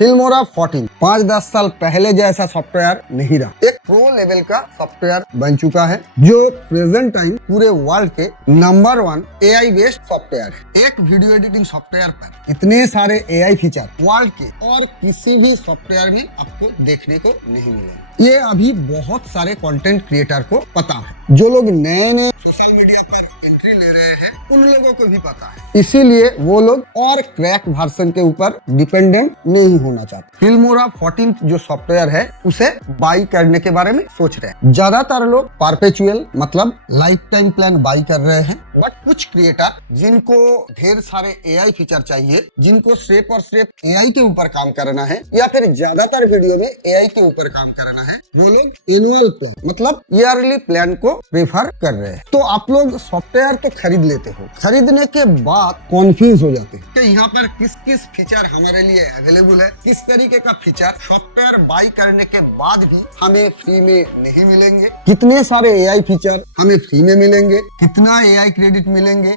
Filmora 14 5-10 साल पहले जैसा सॉफ्टवेयर नहीं रहा, एक प्रो लेवल का सॉफ्टवेयर बन चुका है जो प्रेजेंट टाइम पूरे वर्ल्ड के नंबर 1 AI बेस्ड सॉफ्टवेयर है। एक वीडियो एडिटिंग सॉफ्टवेयर पर इतने सारे AI फीचर वर्ल्ड के और किसी भी सॉफ्टवेयर में आपको देखने को नहीं मिलेंगे। ये अभी बहुत सारे कंटेंट क्रिएटर को पता है। जो लोग नए नए सोशल मीडिया पर एंट्री ले रहे हैं उन लोगों को भी पता है, इसीलिए वो लोग और क्रैक वर्जन के ऊपर डिपेंडेंट नहीं होना चाहते। फिल्मोरा 14 जो सॉफ्टवेयर है उसे बाई करने के बारे में सोच रहे हैं। ज्यादातर लोग परपेचुअल मतलब लाइफ टाइम प्लान बाई कर रहे हैं, बट कुछ क्रिएटर जिनको ढेर सारे AI फीचर चाहिए, जिनको सिर्फ और सिर्फ AI के ऊपर काम करना है या फिर ज्यादातर वीडियो में AI के ऊपर काम करना है, वो लोग एनुअल प्लान मतलब ईयरली प्लान को प्रेफर कर रहे हैं। तो आप लोग सॉफ्टवेयर तो खरीद लेते हो, खरीदने के बाद कॉन्फ्यूज हो जाते हैं कि यहाँ पर किस किस फीचर हमारे लिए अवेलेबल है, किस तरीके का फीचर सॉफ्टवेयर बाई करने के बाद भी हमें फ्री में नहीं मिलेंगे, कितने सारे AI फीचर हमें फ्री में मिलेंगे, कितना AI क्रेडिट मिलेंगे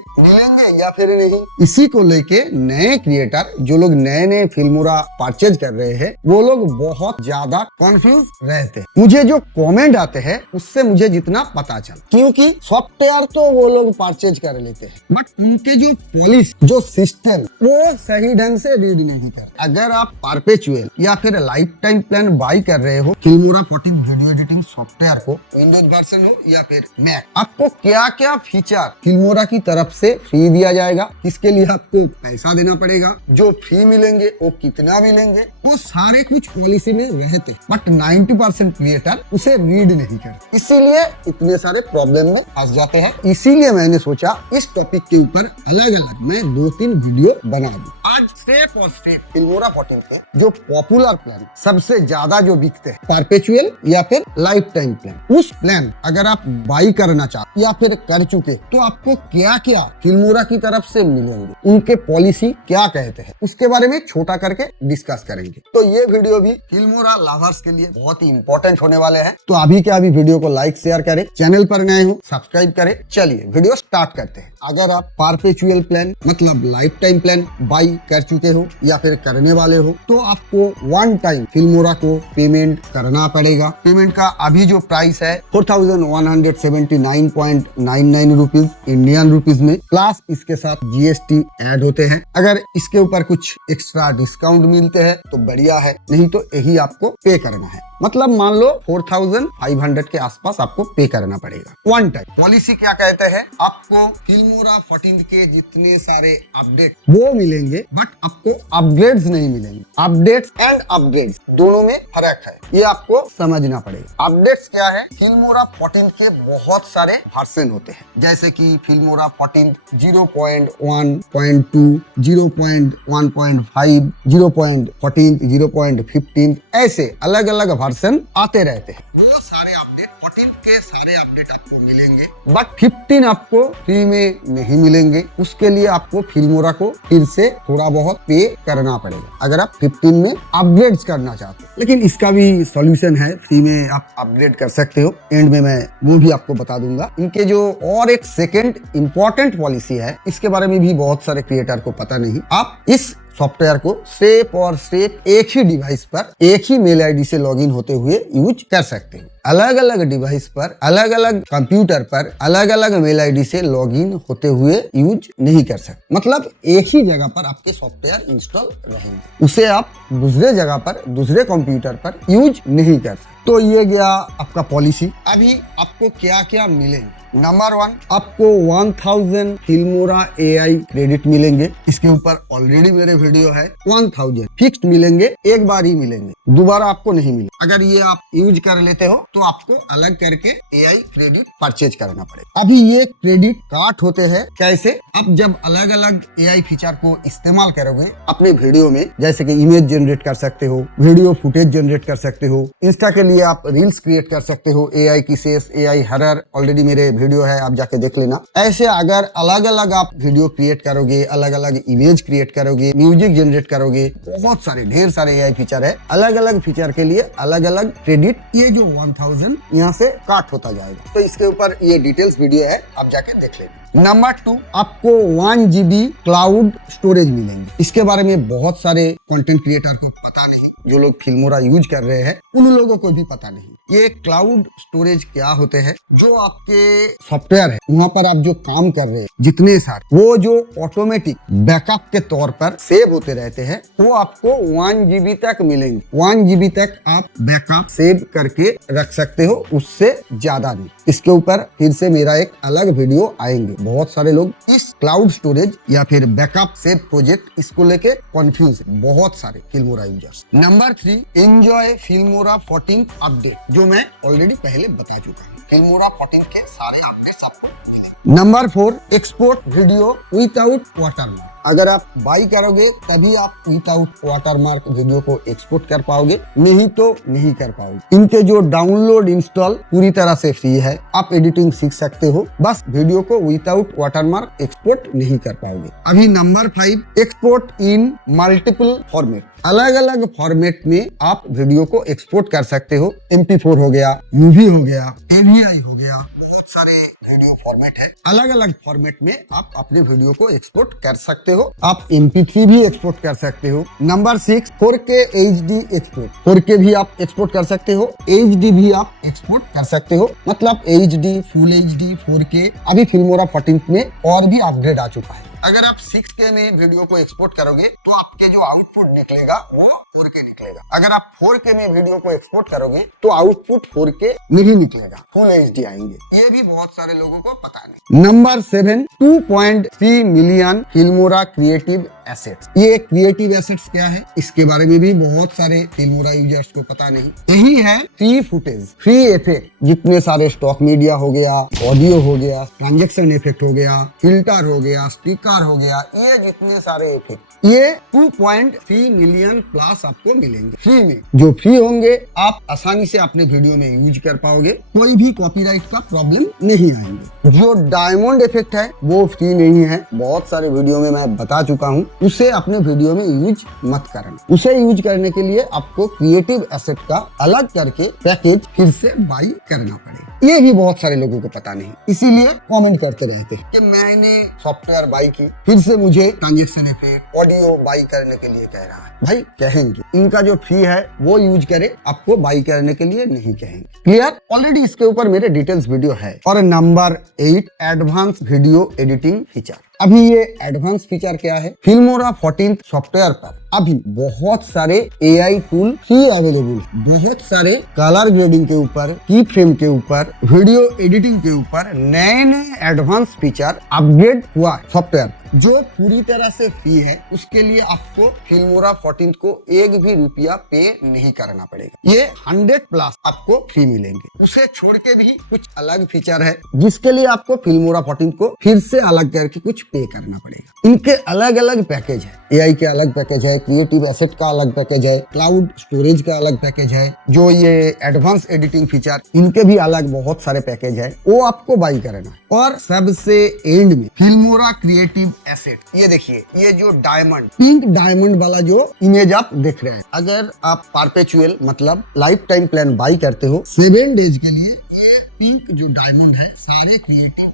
या फिर नहीं। इसी को लेके नए क्रिएटर जो लोग नए नए फिल्मोरा परचेज कर रहे हैं वो लोग बहुत ज्यादा कंफ्यूज रहते हैं। मुझे जो कमेंट आते हैं उससे मुझे जितना पता चला, क्योंकि सॉफ्टवेयर तो वो लोग परचेज कर लेते हैं बट उनके जो पॉलिसी जो सिस्टम वो सही ढंग से रीड नहीं कर। अगर आप परपेचुअल या फिर लाइफ टाइम प्लान बाई कर रहे हो फिल्मोरा 14 वीडियो एडिटिंग सॉफ्टवेयर को, विंडोज वर्जन हो या फिर मैक, आपको क्या क्या फीचर फिल्मोरा की तरफ से फ्री दिया जाएगा, इसके लिए आपको पैसा देना पड़ेगा, जो फ्री मिलेंगे वो कितना मिलेंगे, वो सारे कुछ पॉलिसी में रहते बट 90% क्रिएटर उसे रीड नहीं करते, इसीलिए इतने सारे प्रॉब्लम में फंस जाते हैं। इसीलिए मैंने सोचा इस टॉपिक के ऊपर अलग अलग मैं 2-3 वीडियो बना दूं। आज स्टेप और स्टेप फिल्मोरा 14 के जो पॉपुलर प्लान सबसे ज्यादा जो बिकते हैं परपेचुअल या फिर लाइफ टाइम प्लान, उस प्लान अगर आप बाई करना चाहते या फिर कर चुके तो आपको क्या क्या फिल्मोरा की तरफ से मिलेंगे, उनके पॉलिसी क्या कहते हैं, उसके बारे में छोटा करके डिस्कस करेंगे। तो ये वीडियो भी फिल्मोरा लवर्स के लिए बहुत ही इंपॉर्टेंट होने वाले हैं। तो अभी के अभी वीडियो को लाइक शेयर करें, चैनल पर नए हो सब्सक्राइब करें। चलिए वीडियो स्टार्ट करते हैं। अगर आप परपेचुअल प्लान मतलब लाइफ टाइम प्लान बाई कर चुके हो या फिर करने वाले हो तो आपको वन टाइम फिल्मोरा को पेमेंट करना पड़ेगा। पेमेंट का अभी जो प्राइस है 4179.99 रुपीज इंडियन रुपीज में, प्लस इसके साथ GST ऐड होते हैं। अगर इसके ऊपर कुछ एक्स्ट्रा डिस्काउंट मिलते हैं तो बढ़िया है, नहीं तो यही आपको पे करना है। मतलब मान लो 4500 के आसपास आपको पे करना पड़ेगा वन टाइम। पॉलिसी क्या कहते हैं, आपको फिल्मोरा 14 के जितने सारे अपडेट वो मिलेंगे बट आपको अपग्रेड्स नहीं मिलेंगे। अपडेट्स एंड अपग्रेड्स दोनों में फर्क है, ये आपको समझना पड़ेगा। अपडेट्स क्या है, फिल्मोरा 14 के बहुत सारे वर्जन होते हैं, जैसे कि फिल्मोरा 14 0.1.2 0.1.5 0.14 0.15 ऐसे अलग अलग वर्जन आते रहते हैं। वो सारे अपडेट 14 के सारे अपडेट आपको मिलेंगे बट 15 आपको फ्री में नहीं मिलेंगे। उसके लिए आपको फिल्मोरा को फिर से थोड़ा बहुत पे करना पड़ेगा अगर आप 15 में अपग्रेड करना चाहते हो। लेकिन इसका भी सॉल्यूशन है, फ्री में आप अपग्रेड कर सकते हो। एंड में मैं वो भी आपको बता दूंगा। इनके जो और एक सेकेंड इंपॉर्टेंट पॉलिसी है, इसके बारे में भी बहुत सारे क्रिएटर को पता नहीं। आप इस सॉफ्टवेयर को सिर्फ और सिर्फ एक ही डिवाइस पर एक ही मेल आईडी से लॉगिन होते हुए यूज कर सकते हो। अलग अलग डिवाइस पर अलग अलग कंप्यूटर पर अलग अलग मेल आईडी से लॉगिन होते हुए यूज नहीं कर सकते। मतलब एक ही जगह पर आपके सॉफ्टवेयर इंस्टॉल रहेंगे, उसे आप दूसरे जगह पर दूसरे कंप्यूटर पर यूज नहीं कर सकते। तो ये गया आपका पॉलिसी। अभी आपको क्या क्या मिलेंगे, नंबर 1 आपको 1000 फिल्मोरा AI क्रेडिट मिलेंगे। इसके ऊपर ऑलरेडी मेरे वीडियो है। 1000 फिक्स्ड मिलेंगे, एक बार ही मिलेंगे, दोबारा आपको नहीं मिले। अगर ये आप यूज कर लेते हो तो आपको अलग करके AI क्रेडिट परचेज करना पड़ेगा। अभी ये क्रेडिट काट होते हैं कैसे, आप जब अलग अलग AI फीचर को इस्तेमाल करोगे अपने वीडियो में, जैसे कि इमेज जनरेट कर सकते हो, वीडियो फुटेज जनरेट कर सकते हो, इंस्टा के लिए आप रील्स क्रिएट कर सकते हो, AI kisses, AI horror already मेरे वीडियो है, आप जाके देख लेना। ऐसे अगर अलग अलग आप वीडियो क्रिएट करोगे, अलग अलग इमेज क्रिएट करोगे, म्यूजिक जनरेट करोगे, बहुत सारे ढेर सारे AI फीचर है। अलग अलग फीचर के लिए अलग अलग क्रेडिट, ये जो 1000 यहाँ से काट होता जाएगा। तो इसके ऊपर ये डिटेल्स वीडियो है, आप जाके देख लेना। नंबर 2 आपको 1 GB क्लाउड स्टोरेज मिलेंगे। इसके बारे में बहुत सारे कंटेंट क्रिएटर को पता नहीं जो लोग फिल्मोरा यूज कर रहे हैं उन लोगों को भी पता नहीं। ये क्लाउड स्टोरेज क्या होते हैं, जो आपके सॉफ्टवेयर है वहाँ पर आप जो काम कर रहे हैं जितने सारे, वो जो ऑटोमेटिक बैकअप के तौर पर सेव होते रहते हैं, वो आपको 1 GB तक मिलेंगे। 1 GB तक आप बैकअप सेव करके रख सकते हो, उससे ज्यादा नहीं। इसके ऊपर फिर से मेरा एक अलग वीडियो आएंगे। बहुत सारे लोग इस क्लाउड स्टोरेज या फिर बैकअप सेव प्रोजेक्ट इसको लेके कंफ्यूज है, बहुत सारे Filmora users. Number 3, enjoy Filmora 14 update, जो मैं ऑलरेडी पहले बता चुका हूँ। फिल्मोरा 14 के सारे अपडेट्स आपको मिलेंगे। Number 4, export video without watermark. अगर आप बाई करोगे तभी आप विदाउट वाटरमार्क वीडियो को एक्सपोर्ट कर पाओगे, नहीं तो नहीं कर पाओगे। इनके जो डाउनलोड इंस्टॉल पूरी तरह से फ्री है, आप एडिटिंग सीख सकते हो, बस वीडियो को विदाउट वाटरमार्क एक्सपोर्ट नहीं कर पाओगे। अभी नंबर 5, एक्सपोर्ट इन मल्टीपल फॉर्मेट। अलग अलग फॉर्मेट में आप वीडियो को एक्सपोर्ट कर सकते हो। MP4 हो गया, मूवी हो गया, AVI हो गया, बहुत सारे वीडियो फॉर्मेट है। अलग अलग फॉर्मेट में आप अपने वीडियो को एक्सपोर्ट कर सकते हो। आप MP3 भी एक्सपोर्ट कर सकते हो। Number 6, 4K HD export. 4K भी आप एक्सपोर्ट कर सकते हो, HD भी आप एक्सपोर्ट कर सकते हो। मतलब HD, फुल HD, 4K। अभी फिल्मोरा 14 में और भी अपग्रेड आ चुका है। अगर आप 6K में वीडियो को एक्सपोर्ट करोगे तो आपके जो आउटपुट निकलेगा वो 4K निकलेगा। अगर आप 4K में वीडियो को एक्सपोर्ट करोगे तो आउटपुट 4K नहीं निकलेगा, फुल HD आएंगे। ये भी बहुत सारे लोगों को पता नहीं। Number 7, 2.3 million Filmora creative assets. ये क्रिएटिव एसेट्स क्या है, इसके बारे में भी बहुत सारे फिल्मोरा यूजर्स को पता नहीं। यही है फ्री फुटेज, फ्री इफेक्ट, जितने सारे स्टॉक मीडिया हो गया, ऑडियो हो गया, ट्रांजैक्शन इफेक्ट हो गया, फिल्टर हो गया, स्टिकर हो गया, ये जितने सारे इफेक्ट, ये 2.3 मिलियन प्लस आपको मिलेंगे फ्री में। जो फ्री होंगे आप आसानी से अपने वीडियो में यूज कर पाओगे, कोई भी कॉपीराइट का प्रॉब्लम नहीं आएंगे। जो डायमंड इफेक्ट है वो फ्री नहीं है, बहुत सारे वीडियो में मैं बता चुका हूँ। उसे अपने वीडियो में यूज मत करना। उसे यूज करने के लिए आपको क्रिएटिव एसेट का अलग करके पैकेज फिर से बाई करना पड़ेगा। ये भी बहुत सारे लोगों को पता नहीं, इसीलिए कमेंट करते रहते हैं कि मैंने सॉफ्टवेयर बाई की, फिर से मुझे ट्रांजैक्शन इफेक्ट, ऑडियो बाई करने के लिए कह रहा है। भाई कहेंगे, इनका जो फ्री है वो यूज करे, आपको बाई करने के लिए नहीं कहेंगे। क्लियर? ऑलरेडी इसके ऊपर मेरे डिटेल्स वीडियो है। और number 8, advance video editing feature. अभी ये एडवांस फीचर क्या है, फिल्मोरा 14 सॉफ्टवेयर पर अभी बहुत सारे AI टूल ही अवेलेबल है। बहुत सारे कलर ग्रेडिंग के ऊपर, की फ्रेम के ऊपर, वीडियो एडिटिंग के ऊपर नए नए एडवांस फीचर अपग्रेड हुआ सॉफ्टवेयर। जो पूरी तरह से फ्री है, उसके लिए आपको फिल्मोरा 14 को 1 भी रुपया पे नहीं करना पड़ेगा। ये 100+ आपको फ्री मिलेंगे। उसे छोड़ के भी कुछ अलग फीचर है जिसके लिए आपको फिल्मोरा 14 को फिर से अलग करके कुछ पे करना पड़ेगा। इनके अलग अलग पैकेज है, AI के अलग पैकेज है, क्रिएटिव एसेट का अलग पैकेज है, क्लाउड स्टोरेज का अलग पैकेज है, जो ये एडवांस एडिटिंग फीचर, इनके भी अलग बहुत सारे पैकेज है, वो आपको बाई करना है। और सबसे एंड में फिल्मोरा क्रिएटिव एसेट, ये देखिए, ये जो डायमंड, पिंक डायमंड वाला जो इमेज आप देख रहे हैं, अगर आप परपेचुअल मतलब लाइफ टाइम प्लान बाई करते हो 7 डेज के लिए, ये पिंक जो डायमंड है सारे क्रिएटिव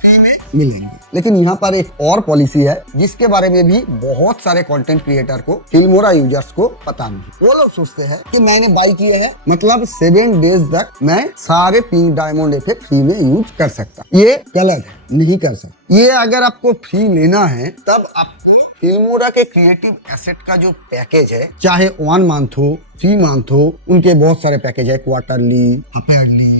फ्री में मिलेंगे। लेकिन यहाँ पर एक और पॉलिसी है जिसके बारे में भी बहुत सारे कंटेंट क्रिएटर को, फिल्मोरा यूजर्स को पता नहीं। वो लोग सोचते हैं कि मैंने बाई किया है मतलब 7 डेज तक मैं सारे पिंक डायमंड इफेक्ट फ्री में यूज कर सकता। ये गलत है, नहीं कर सकता। ये अगर आपको फ्री लेना है तब आप फिल्मोरा के क्रिएटिव एसेट का जो पैकेज है, चाहे 1 मंथ हो, 3 मंथ हो, उनके बहुत सारे पैकेज है, क्वार्टरली, हाफ-ईयरली,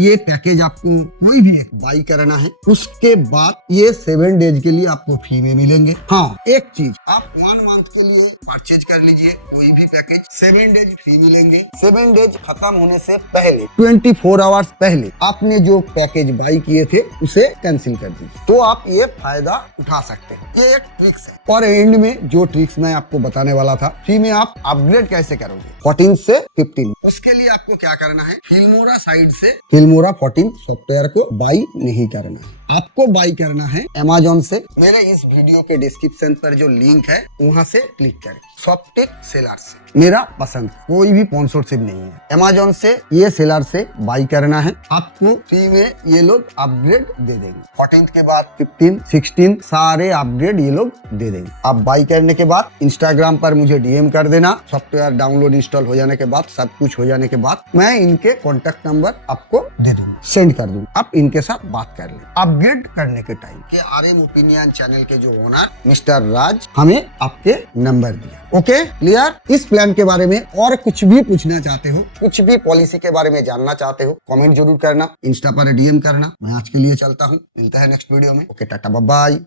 ये पैकेज आपको कोई भी एक बाई करना है, उसके बाद ये 7 डेज के लिए आपको फ्री में मिलेंगे। हाँ, एक चीज, आप 1 मंथ के लिए परचेज कर लीजिए कोई भी पैकेज, 7 डेज फ्री मिलेंगे। 7 डेज खत्म होने से पहले 24 आवर्स पहले आपने जो पैकेज बाई किए थे उसे कैंसिल कर दीजिए, तो आप ये फायदा उठा सकते हैं। ये एक ट्रिक्स है। और एंड में जो ट्रिक्स मैं आपको बताने वाला था, फ्री में आप अपग्रेड कैसे करोगे 14 से 15, उसके लिए आपको क्या करना है, फिल्मोरा साइड से फिल्मोरा 14 सॉफ्टवेयर को बाई नहीं करना है। आपको बाई करना है अमेजोन से, मेरे इस वीडियो के डिस्क्रिप्शन पर जो लिंक है वहां से क्लिक करें। सॉफ्टेक सेलर से मेरा पसंद, कोई भी स्पॉन्सरशिप नहीं है। अमेजोन से ये सेलर से बाई करना है, आपको फ्री में ये लोग अपग्रेड दे देंगे। 14 के बाद 15, 16 सारे अपग्रेड ये लोग दे देंगे। आप बाई करने के बाद इंस्टाग्राम पर मुझे डीएम कर देना। सॉफ्टवेयर डाउनलोड इंस्टॉल हो जाने के बाद, सब कुछ हो जाने के बाद मैं इनके कॉन्टेक्ट नंबर आपको दे दूंगा, सेंड कर दूंगा। आप इनके साथ बात कर लें। अपग्रेड करने के टाइम के आरएम ओपिनियन चैनल के जो ओनर मिस्टर राज हमें आपके नंबर दिया। Okay clear? इस प्लान के बारे में और कुछ भी पूछना चाहते हो, कुछ भी पॉलिसी के बारे में जानना चाहते हो, कमेंट जरूर करना, इंस्टा पर डीएम करना। मैं आज के लिए चलता हूँ, मिलता है नेक्स्ट वीडियो में। ओके टाटा बाय बाय,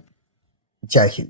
जय हिंद।